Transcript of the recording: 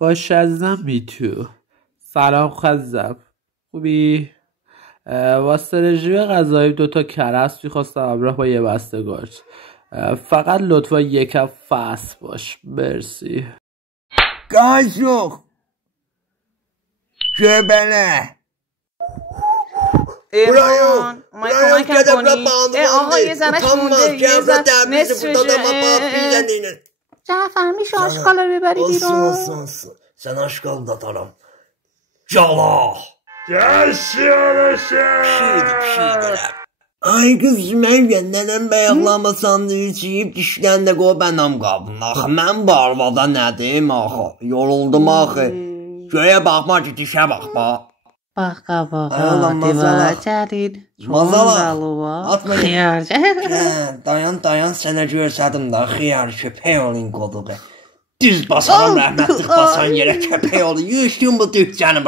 باشه عزیزم میتو. سلام خزم، خوبی؟ واسه رژیم غذایی 2 کرست میخواستم همراه با یه بسته گارچ. فقط لطفا یکم فست باش، مرسی. Gaz yox. Göbələ. ایمان اومد کمکم کنی؟ آقا یه زنش مونده، یه زن نصفشه. جعفر میشه آشغالا رو ببری بیرون؟ Olsun. Sən aşqal da ataram. Cala. Pişirdirəm. Ay qız, mən nənəm bəyəqlama sandviç yiyib dişdən də qoy bənəm qabın. Axı mən bu arvada nədim axı? Yoruldum axı. Göyə baxma ki, dişə bax bax. Baqa divara cəlil. Atma Xiyar. Dayan sənə görsədim də xiyar köpək olun qoduqu. Düz basaram rəhmətlik basan yerə köpək olun. Yüşdüm bu dükkəni.